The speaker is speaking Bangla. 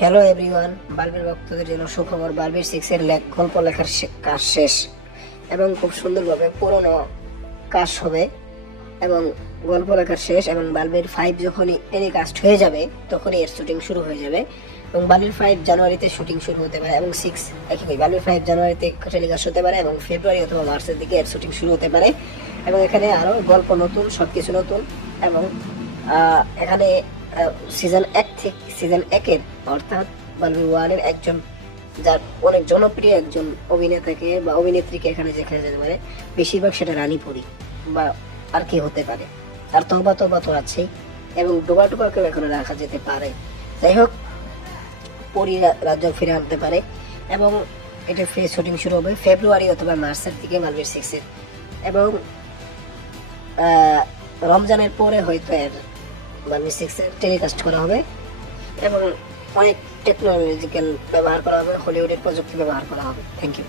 হ্যালো এভরিওয়ান বার্বির ভক্তদের জন্য সুখবর। বার্বির সিক্স এর লেখ, গল্প লেখার কাজ শেষ এবং খুব সুন্দরভাবে পুরনো কাজ হবে এবং গল্প লেখার শেষ এবং বার্বির ফাইভ যখনই টেলিকাস্ট হয়ে যাবে, তখনই এর শুটিং শুরু হয়ে যাবে এবং বার্বির ফাইভ জানুয়ারিতে শুটিং শুরু হতে পারে এবং সিক্স একই বার্বির ফাইভ জানুয়ারিতে টেলিকাস্ট হতে পারে এবং ফেব্রুয়ারি অথবা মার্চের দিকে এর শুটিং শুরু হতে পারে এবং এখানে আরও গল্প নতুন সব কিছু নতুন এবং এখানে সিজন এক থেকে সিজন একের, অর্থাৎ বালবি ওয়ানের একজন যার অনেক জনপ্রিয় একজন অভিনেতাকে বা অভিনেত্রীকে এখানে দেখা যেতে পারে, বেশিরভাগ সেটা রানীপুরি বা আর কি হতে পারে। আর তবা তবা তো আছেই এবং ডোবা টোবাকেও এখানে রাখা যেতে পারে। যাই হোক, পরি রাজ্য ফিরে আনতে পারে এবং এটা ফ্রি শুটিং শুরু হবে ফেব্রুয়ারি অথবা মার্চের দিকে মালবির সিক্সের এবং রমজানের পরে হয়তো এর মালবির সিক্সের টেলিকাস্ট করা হবে এবং অনেক টেকনোলজিক্যাল ব্যবহার করা হবে হলিউডের প্রযুক্তি ব্যবহার করা হবে। Thank you